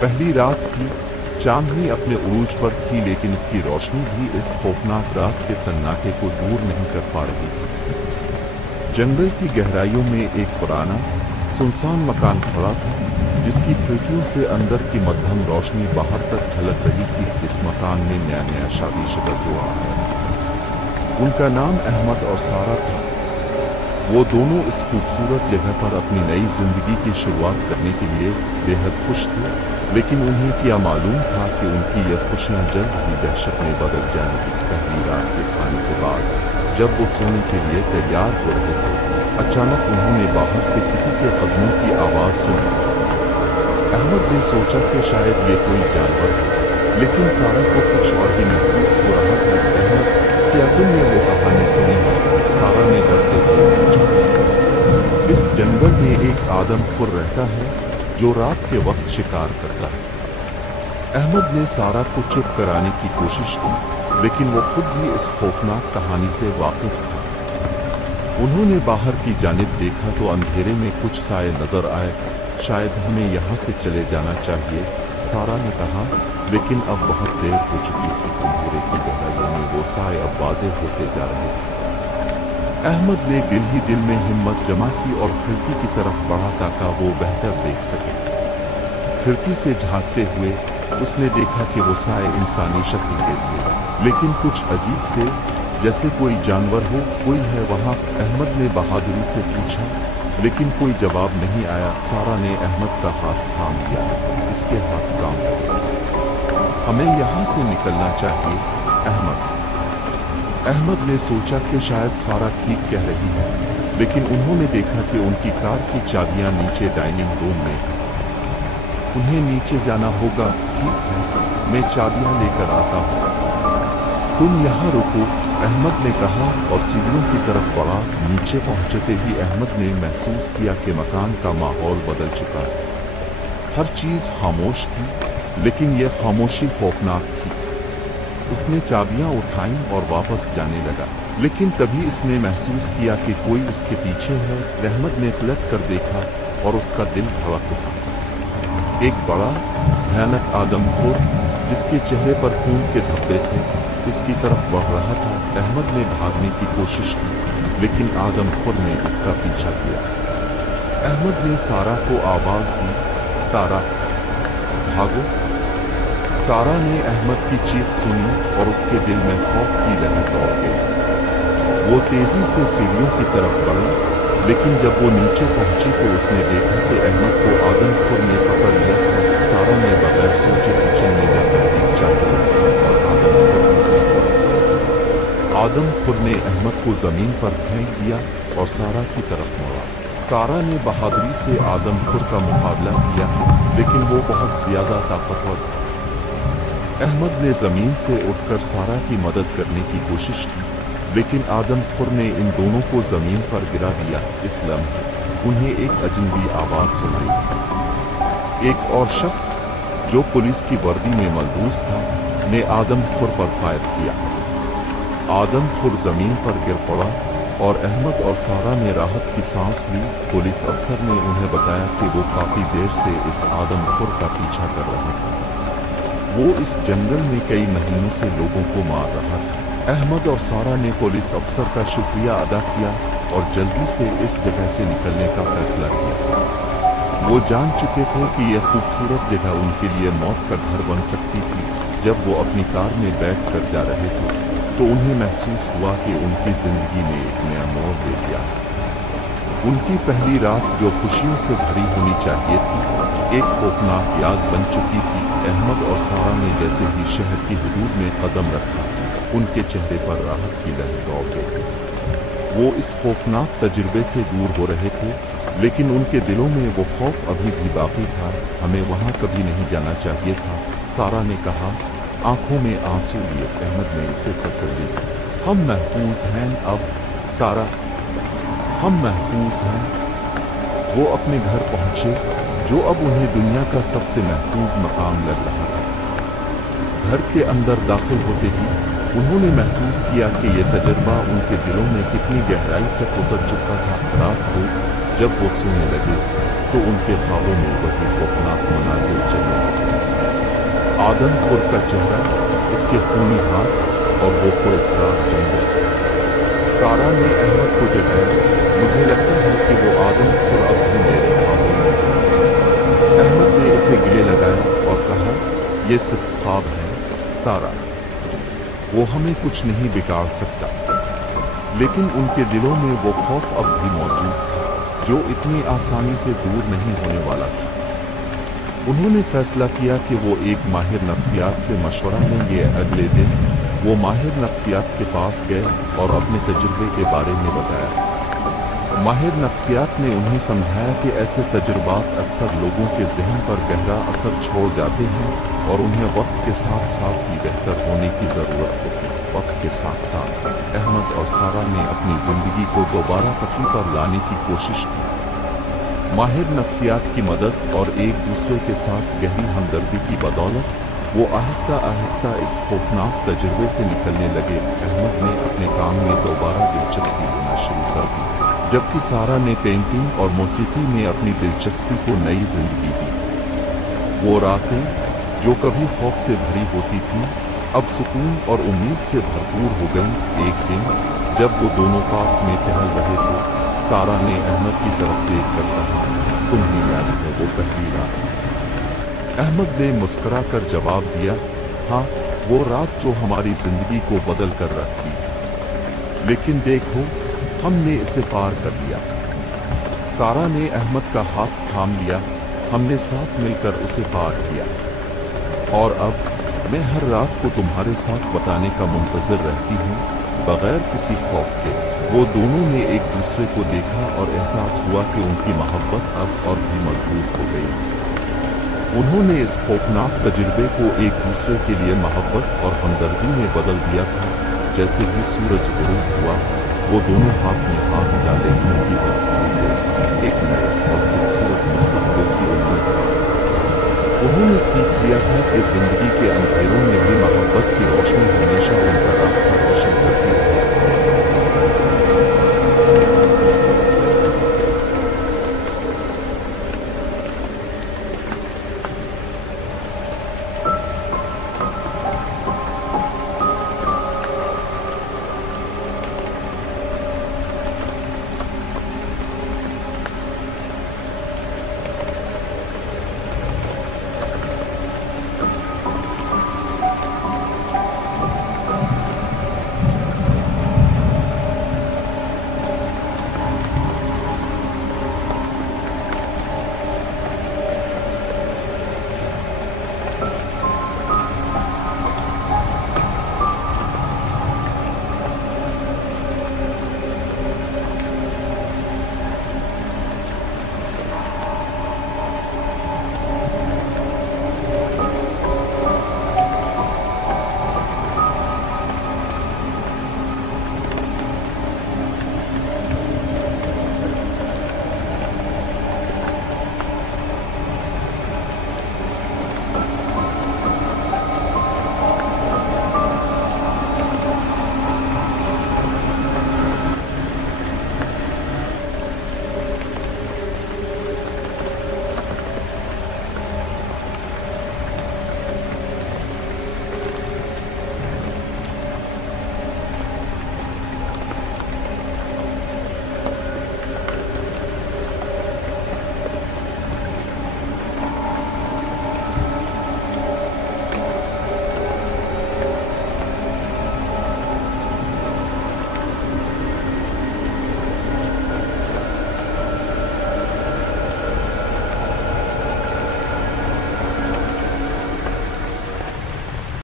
पहली रात थी, चांदनी अपने उरूज पर थी, लेकिन इसकी रोशनी भी इस खौफनाक रात के सन्नाटे को दूर नहीं कर पा रही थी। जंगल की गहराइयों में एक पुराना सुनसान मकान खड़ा था, जिसकी खिड़कियों से अंदर की मध्यम रोशनी बाहर तक झलक रही थी। इस मकान में नया नया शादीशुदा जोड़ा आया। उनका नाम अहमद और सारा था। वो दोनों इस खूबसूरत जगह पर अपनी नई जिंदगी की शुरुआत करने के लिए बेहद खुश थे, लेकिन उन्हें क्या मालूम था कि उनकी यह खुशियां जल्द ही दहशत में बदल जाएंगी। पहली रात के खाने के बाद जब वो सोने के लिए तैयार हो रहे थे, अचानक उन्होंने बाहर से किसी के कदमों की आवाज सुनी। अहमद ने सोचा कि शायद ये कोई जानवर है, लेकिन सारा को कुछ और ही महसूस हो रहा था। अहमद, क्या तुमने वो कहानी सुनी है? सारा ने डरते हुए पूछा। इस जंगल में एक आदमखोर रहता है जो रात के वक्त शिकार करता है। अहमद ने सारा को चुप कराने की कोशिश की, लेकिन वो खुद भी इस खौफनाक कहानी से वाकिफ था। उन्होंने बाहर की जानिब देखा तो अंधेरे में कुछ साए नजर आए। शायद हमें यहाँ से चले जाना चाहिए, सारा ने कहा, लेकिन अब बहुत देर हो चुकी थी। अंधेरे की गहराइयों में वो साए अब वाज़ेह होते जा रहे थे। अहमद ने दिल ही दिल में हिम्मत जमा की और खिड़की की तरफ बढ़ा ताकि वो बेहतर देख सके। खिड़की से झांकते हुए उसने देखा कि वो साए इंसानी शक्ल के थे, लेकिन कुछ अजीब से, जैसे कोई जानवर हो। कोई है वहाँ? अहमद ने बहादुरी से पूछा, लेकिन कोई जवाब नहीं आया। सारा ने अहमद का हाथ थाम लिया। इसके हाथ काम लगे। हमें यहाँ से निकलना चाहिए, अहमद ने सोचा कि शायद सारा ठीक कह रही है, लेकिन उन्होंने देखा कि उनकी कार की चाबियां नीचे डाइनिंग रूम में हैं। उन्हें नीचे जाना होगा। ठीक है, मैं चाबियां लेकर आता हूँ। तुम यहाँ रुको, अहमद ने कहा और सीढ़ियों की तरफ बढ़ा। नीचे पहुंचते ही अहमद ने महसूस किया कि मकान का माहौल बदल चुका है। हर चीज खामोश थी, लेकिन यह खामोशी खौफनाक थी। उसने चाबियां उठाईं और वापस जाने लगा, लेकिन तभी इसने महसूस किया कि कोई इसके पीछे है। अहमद ने पलट कर देखा और उसका दिल धड़क उठा। एक बड़ा भयानक आदमखोर, जिसके चेहरे पर खून के धब्बे थे, इसकी तरफ बढ़ रहा था। अहमद ने भागने की कोशिश की, लेकिन आदमखोर ने इसका पीछा किया। अहमद ने सारा को आवाज दी, सारा, भागो। सारा ने अहमद की चीख सुनी और उसके दिल में खौफ की लहर दौड़ गई। वो तेजी से सीढ़ियों की तरफ बढ़ी, लेकिन जब वो नीचे पहुंची तो उसने देखा कि अहमद को आदमखोर ने पकड़ लिया था। सारा ने बगैर सोचे किचन में जाकर एक चाकू और आदमखोर ने अहमद को जमीन पर फेंक दिया और सारा की तरफ मुड़ा। सारा ने बहादुरी से आदमखोर का मुकाबला किया, लेकिन वो बहुत ज्यादा ताकतवर था। अहमद ने जमीन से उठकर सारा की मदद करने की कोशिश की, लेकिन आदमखोर ने इन दोनों को जमीन पर गिरा दिया। इस लम्हे उन्हें एक अजनबी आवाज सुनाई। एक और शख्स, जो पुलिस की वर्दी में मलबूस था, ने आदमखोर पर फायर किया। आदमखोर जमीन पर गिर पड़ा और अहमद और सारा ने राहत की सांस ली। पुलिस अफसर ने उन्हें बताया कि वो काफी देर से इस आदमखोर का पीछा कर रहे थे। वो इस जंगल में कई महीनों से लोगों को मार रहा था। अहमद और सारा ने पुलिस अफसर का शुक्रिया अदा किया और जल्दी से इस जगह से निकलने का फैसला किया। वो जान चुके थे कि यह खूबसूरत जगह उनके लिए मौत का घर बन सकती थी। जब वो अपनी कार में बैठ कर जा रहे थे तो उन्हें महसूस हुआ कि उनकी जिंदगी में एक नया मोड़ ले लिया। उनकी पहली रात जो खुशियों से भरी होनी चाहिए थी, एक खौफनाक याद बन चुकी थी। अहमद और सारा ने जैसे ही शहर की हुदूद में कदम रखा, उनके चेहरे पर राहत की लहर दौड़ गई। वो इस खौफनाक तजुर्बे से दूर हो रहे थे, लेकिन उनके दिलों में वो खौफ अभी भी बाकी था। हमें वहां कभी नहीं जाना चाहिए था, सारा ने कहा, आंखों में आंसू लिए। अहमद ने इसे तसल्ली दी। हम महफूज हैं अब, सारा, हम महफूज हैं। वो अपने घर पहुंचे, जो अब उन्हें दुनिया का सबसे महफूज मकाम लग रहा था। घर के अंदर दाखिल होते ही उन्होंने महसूस किया कि यह तजर्बा उनके दिलों में कितनी गहराई तक उतर चुका था। रात को जब वो सोने लगे तो उनके ख्वाबों में वही खौफनाक मनाजिर चलने लगे। आदम खुर का चेहरा, इसके खूनी हाथ और वो पुरस्कार जंगल। सारा ने अहमद को जगाया। मुझे लगता है कि वो आदम खुर अब भी मेरे ख्वाबों में है। अहमद ने इसे गले लगाया और कहा, ये सिर्फ ख्वाब है सारा, वो हमें कुछ नहीं बिगाड़ सकता। लेकिन उनके दिलों में वो खौफ अब भी मौजूद था, जो इतनी आसानी से दूर नहीं होने वाला था। उन्होंने फैसला किया कि वो एक माहिर नफ्सियात से मशवरा लेंगे। अगले दिन वो माहिर नफ्सियात के पास गए और अपने तजुर्बे के बारे में बताया। माहिर नफ्सियात ने उन्हें समझाया कि ऐसे तजुर्बात अक्सर लोगों के जहन पर गहरा असर छोड़ जाते हैं और उन्हें वक्त के साथ साथ ही बेहतर होने की ज़रूरत होती है। वक्त के साथ साथ अहमद और सारा ने अपनी ज़िंदगी को दोबारा पटरी पर लाने की कोशिश की। माहिर नफ्सियात की मदद और एक दूसरे के साथ गहरी हमदर्दी की बदौलत वो आहिस्ता आहिस्ता इस खौफनाक तजुर्बे से निकलने लगे। अहमद ने अपने काम में दोबारा दिलचस्पी लेना शुरू कर दी, जबकि सारा ने पेंटिंग और मौसीकी में अपनी दिलचस्पी को नई जिंदगी दी। वो रातें जो कभी खौफ से भरी होती थीं, अब सुकून और उम्मीद से भरपूर हो गईं। एक दिन जब वो दोनों पार्क में टहल रहे थे, सारा ने अहमद की तरफ देखकर कहा, तुम्हें याद है वो पहली रात? अहमद ने मुस्कुरा कर जवाब दिया, हाँ, वो रात जो हमारी जिंदगी को बदल कर रख दी। लेकिन देखो, हमने इसे पार कर लिया। सारा ने अहमद का हाथ थाम लिया। हमने साथ मिलकर उसे पार किया और अब मैं हर रात को तुम्हारे साथ बताने का मुंतज़िर रहती हूँ, बगैर किसी खौफ के। वो दोनों ने एक दूसरे को देखा और एहसास हुआ कि उनकी मोहब्बत अब और भी मजबूत हो गई। उन्होंने इस खौफनाक तजुर्बे को एक दूसरे के लिए मोहब्बत और हमदर्दी में बदल दिया था। जैसे ही सूरज गुरूब हुआ, वो दोनों हाथ में हाथ डाले घर की तरफ एक नए और खूबसूरत मुस्तकबिल की उम्मीद कर। उन्होंने सीख लिया था कि जिंदगी के अंधेरों में भी मोहब्बत की रोशनी हमेशा उनका रास्ता रोशन करती है।